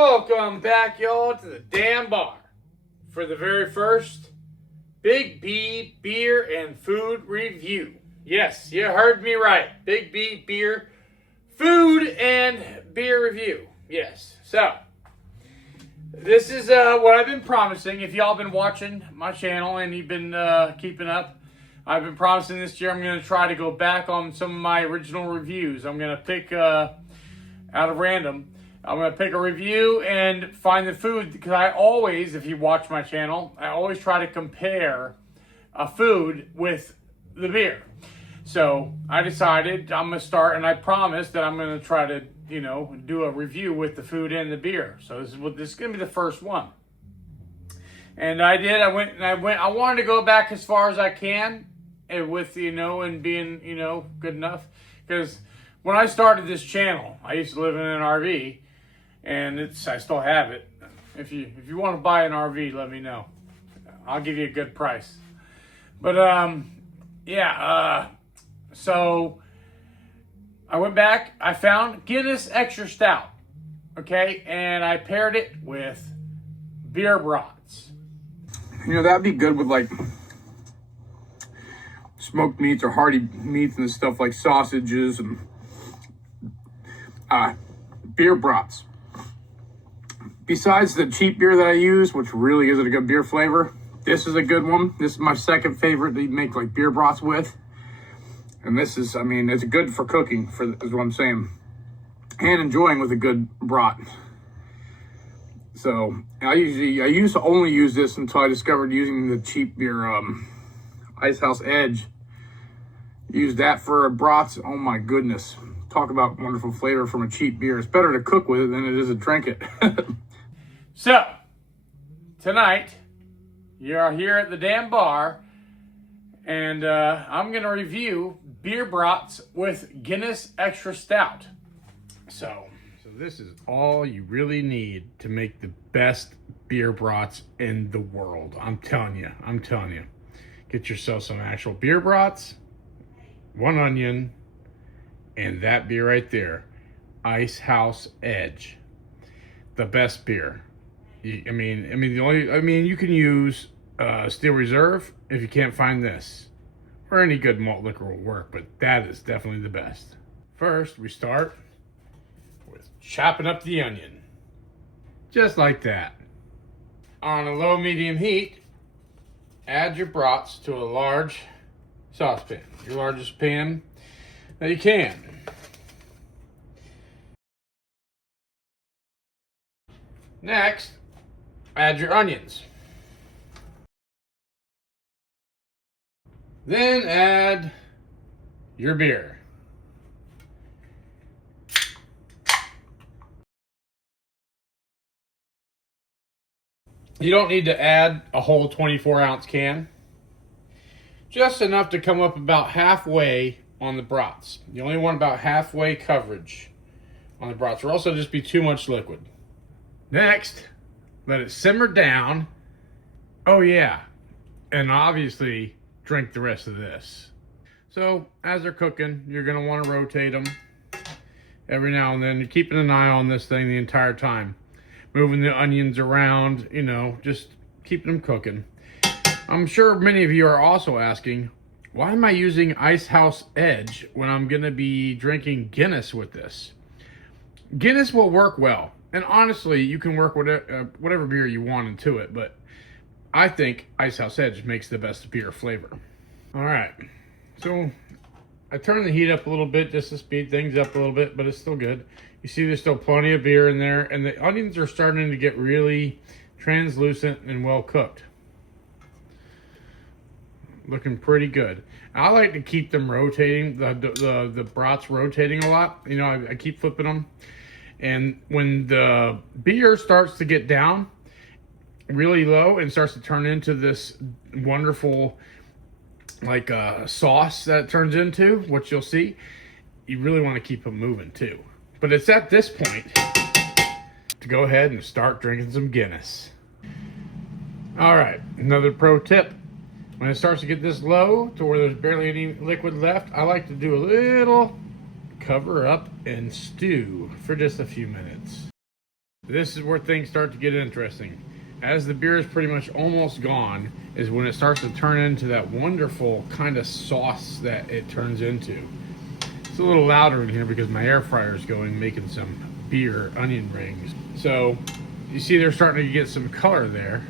Welcome back, y'all, to the damn bar for the very first Big B beer and food review. Yes, you heard me right. Big B beer, food and beer review. Yes. So, this is what I've been promising. If y'all been watching my channel and you've been keeping up, I've been promising this year I'm going to try to go back on some of my original reviews. I'm going to pick out of random. I'm going to pick a review and find the food, because I always, if you watch my channel, I always try to compare a food with the beer. So I decided I'm going to start, and I promised that I'm going to try to, do a review with the food and the beer. So this is going to be the first one. And I did. I went. I wanted to go back as far as I can, and with, and being, good enough. Because when I started this channel, I used to live in an RV. And I still have it. If you want to buy an RV, let me know. I'll give you a good price. But so I went back. I found Guinness Extra Stout. Okay, and I paired it with beer brats. That'd be good with like smoked meats or hearty meats and stuff like sausages and beer brats. Besides the cheap beer that I use, which really isn't a good beer flavor, this is a good one. This is my second favorite that you make like beer broths with. And this is, it's good for cooking, is what I'm saying. And enjoying with a good brat. So, I used to only use this until I discovered using the cheap beer, Ice House Edge. Use that for brats. Oh my goodness. Talk about wonderful flavor from a cheap beer. It's better to cook with it than it is to drink it. So, tonight, you're here at the damn bar, and I'm going to review beer brats with Guinness Extra Stout. So this is all you really need to make the best beer brats in the world. I'm telling you. Get yourself some actual beer brats, 1 onion, and that beer right there, Ice House Edge. The best beer. You can use Steel Reserve if you can't find this. Or any good malt liquor will work, but that is definitely the best. First, we start with chopping up the onion. Just like that. On a low-medium heat, add your brats to a large saucepan. Your largest pan that you can. Next, add your onions. Then add your beer. You don't need to add a whole 24-ounce can. Just enough to come up about halfway on the brats. You only want about halfway coverage on the brats, or else it'll just be too much liquid. Next, let it simmer down. Oh yeah, and obviously drink the rest of this. So as they're cooking, you're gonna want to rotate them every now and then. You're keeping an eye on this thing the entire time. Moving the onions around, just keeping them cooking. I'm sure many of you are also asking, why am I using Ice House Edge when I'm gonna be drinking Guinness with this? Guinness will work well. And honestly, you can work whatever beer you want into it, but I think Ice House Edge makes the best beer flavor. All right, so I turned the heat up a little bit just to speed things up a little bit, but it's still good. You see there's still plenty of beer in there, and the onions are starting to get really translucent and well cooked. Looking pretty good. I like to keep them rotating, the brats rotating a lot. I keep flipping them. And when the beer starts to get down really low and starts to turn into this wonderful sauce that it turns into, what you'll see, you really want to keep them moving too. But it's at this point to go ahead and start drinking some Guinness. All right, another pro tip. When it starts to get this low to where there's barely any liquid left, I like to do a little cover up and stew for just a few minutes. This is where things start to get interesting. As the beer is pretty much almost gone, is when it starts to turn into that wonderful kind of sauce that it turns into. It's a little louder in here because my air fryer is going, making some beer onion rings. So you see they're starting to get some color there.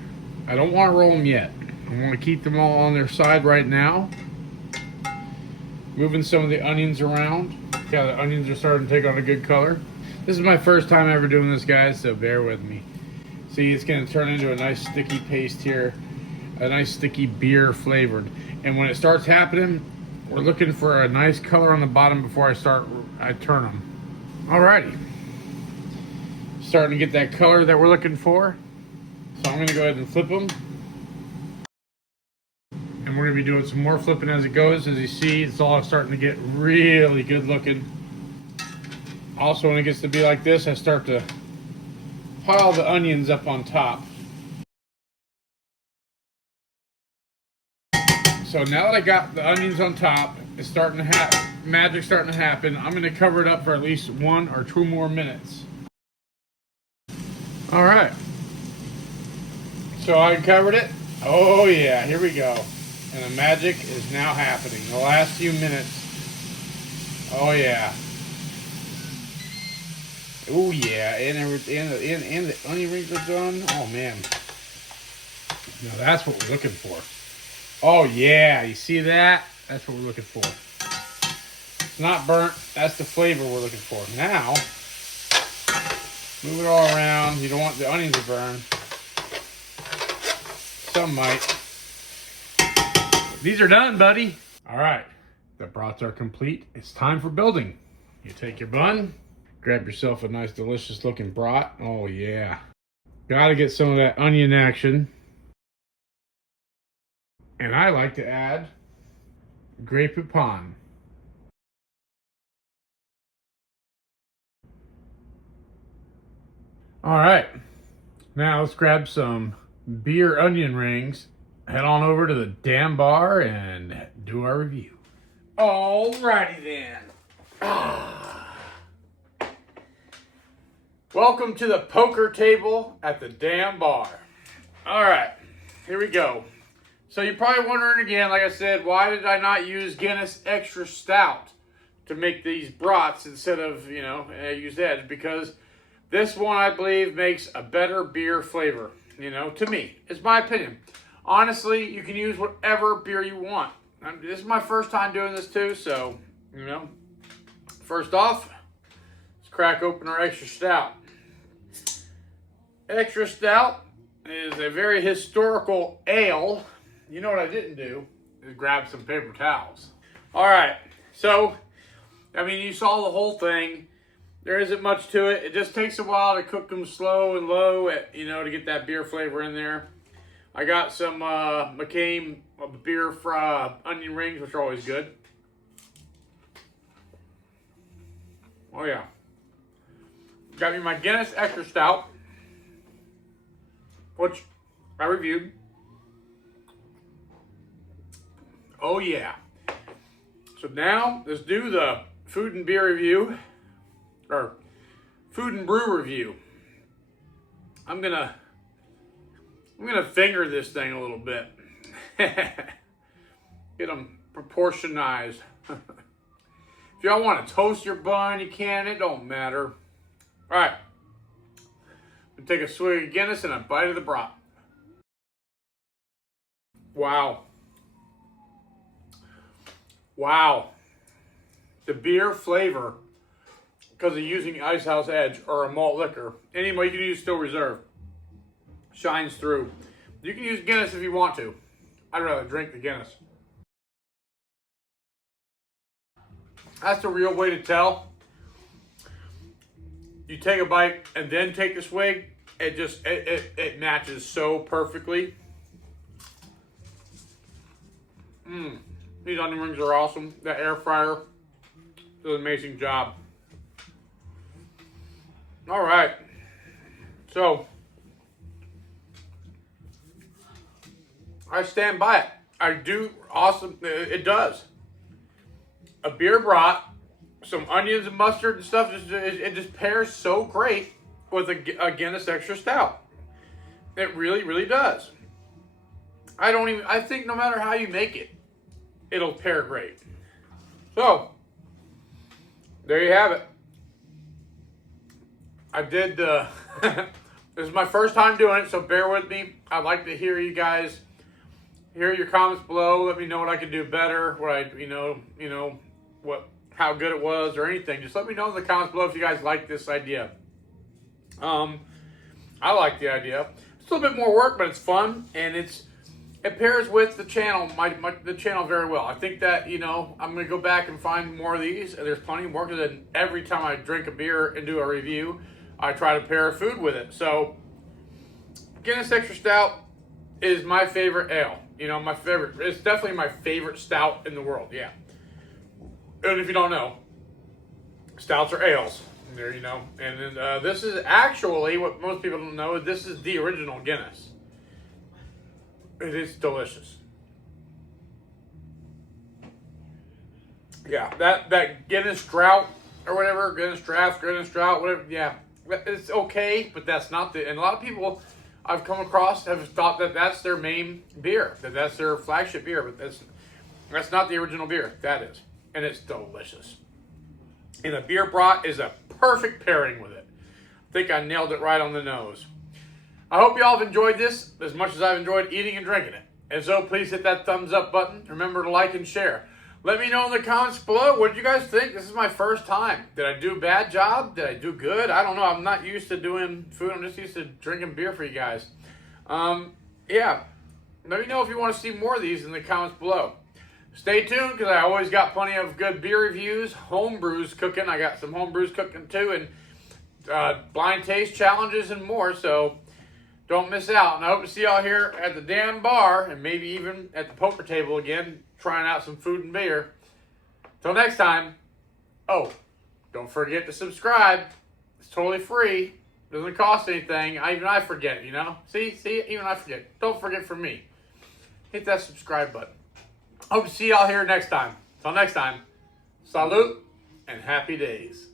I don't want to roll them yet. I want to keep them all on their side right now. Moving some of the onions around. Yeah, the onions are starting to take on a good color. This is my first time ever doing this, guys, so bear with me. See, it's going to turn into a nice sticky paste here, a nice sticky beer flavored. And when it starts happening, we're looking for a nice color on the bottom before I turn them. Alrighty. Starting to get that color that we're looking for. So I'm going to go ahead and flip them. And we're going to be doing some more flipping as it goes. As you see, it's all starting to get really good looking. Also, when it gets to be like this, I start to pile the onions up on top. So now that I got the onions on top, it's starting to happen. Magic's starting to happen. I'm going to cover it up for at least 1 or 2 more minutes. All right. So I covered it. Oh yeah, here we go. And the magic is now happening. The last few minutes. Oh yeah. Oh yeah, and the onion rings are done. Oh man. Now that's what we're looking for. Oh yeah, you see that? That's what we're looking for. It's not burnt. That's the flavor we're looking for. Now, move it all around. You don't want the onions to burn. Some might. These are done, buddy. All right, the brats are complete. It's time for building. You take your bun. Grab yourself a nice, delicious looking brat. Oh yeah. Gotta get some of that onion action. And I like to add Grey Poupon. All right. Now let's grab some beer onion rings. Head on over to the damn bar and do our review. Alrighty then. Welcome to the poker table at the damn bar. All right, here we go. So you're probably wondering again, like I said, why did I not use Guinness Extra Stout to make these brats instead of, use Edge? Because this one, I believe, makes a better beer flavor, to me. It's my opinion. Honestly, you can use whatever beer you want. This is my first time doing this too, so, First off, let's crack open our Extra Stout. Extra Stout is a very historical ale. You know what I didn't do is grab some paper towels. All right, so, you saw the whole thing. There isn't much to it. It just takes a while to cook them slow and low, to get that beer flavor in there. I got some McCain beer onion rings, which are always good. Oh yeah. Got me my Guinness Extra Stout, which I reviewed. Oh yeah. So now let's do the food and beer review, or food and brew review. I'm gonna finger this thing a little bit. Get them proportionized. If y'all want to toast your bun, you can. It don't matter. All right. I'm gonna take a swig of Guinness and a bite of the brat. Wow. Wow. The beer flavor, because of using Ice House Edge or a malt liquor, anyway, you can use Still Reserve, shines through. You can use Guinness if you want to. I'd rather drink the Guinness. That's the real way to tell. You take a bite and then take the swig. It matches so perfectly. These onion rings are awesome. That air fryer does an amazing job. All right. So, I stand by it. I do awesome. It does. A beer brat, some onions and mustard and stuff. It just pairs so great with a Guinness Extra Stout. It really, really does. I think no matter how you make it, it'll pair great. So, there you have it. I did, this is my first time doing it, so bear with me. I'd like to hear you guys, hear your comments below. Let me know what I can do better, how good it was or anything. Just let me know in the comments below if you guys like this idea. I like the idea. It's a little bit more work, but it's fun, and it pairs with the channel, the channel very well. I think that, I'm going to go back and find more of these. There's plenty more, because every time I drink a beer and do a review, I try to pair food with it. So, Guinness Extra Stout is my favorite ale. My favorite. It's definitely my favorite stout in the world, yeah. And if you don't know, stouts are ales. There, And then, this is actually, what most people don't know, this is the original Guinness. It is delicious. Yeah, that Guinness Drought or whatever, Guinness Draft, Guinness Drought, whatever, yeah. It's okay, but that's not and a lot of people I've come across have thought that that's their main beer, that's their flagship beer, but that's not the original beer. That is. And it's delicious. And a beer brat is a perfect pairing with it. I think I nailed it right on the nose. I hope you all have enjoyed this as much as I've enjoyed eating and drinking it. And so please hit that thumbs up button. Remember to like and share. Let me know in the comments below, what did you guys think? This is my first time. Did I do a bad job? Did I do good? I don't know. I'm not used to doing food. I'm just used to drinking beer for you guys. Yeah. Let me know if you want to see more of these in the comments below. Stay tuned, because I always got plenty of good beer reviews, home brews cooking. I got some home brews cooking too, and blind taste challenges and more. So don't miss out. And I hope to see y'all here at the damn bar, and maybe even at the poker table again, trying out some food and beer. Till next time. Oh, don't forget to subscribe. It's totally free. Doesn't cost anything. Even I forget, See, even I forget. Don't forget for me. Hit that subscribe button. Hope to see y'all here next time. Till next time, salute and happy days.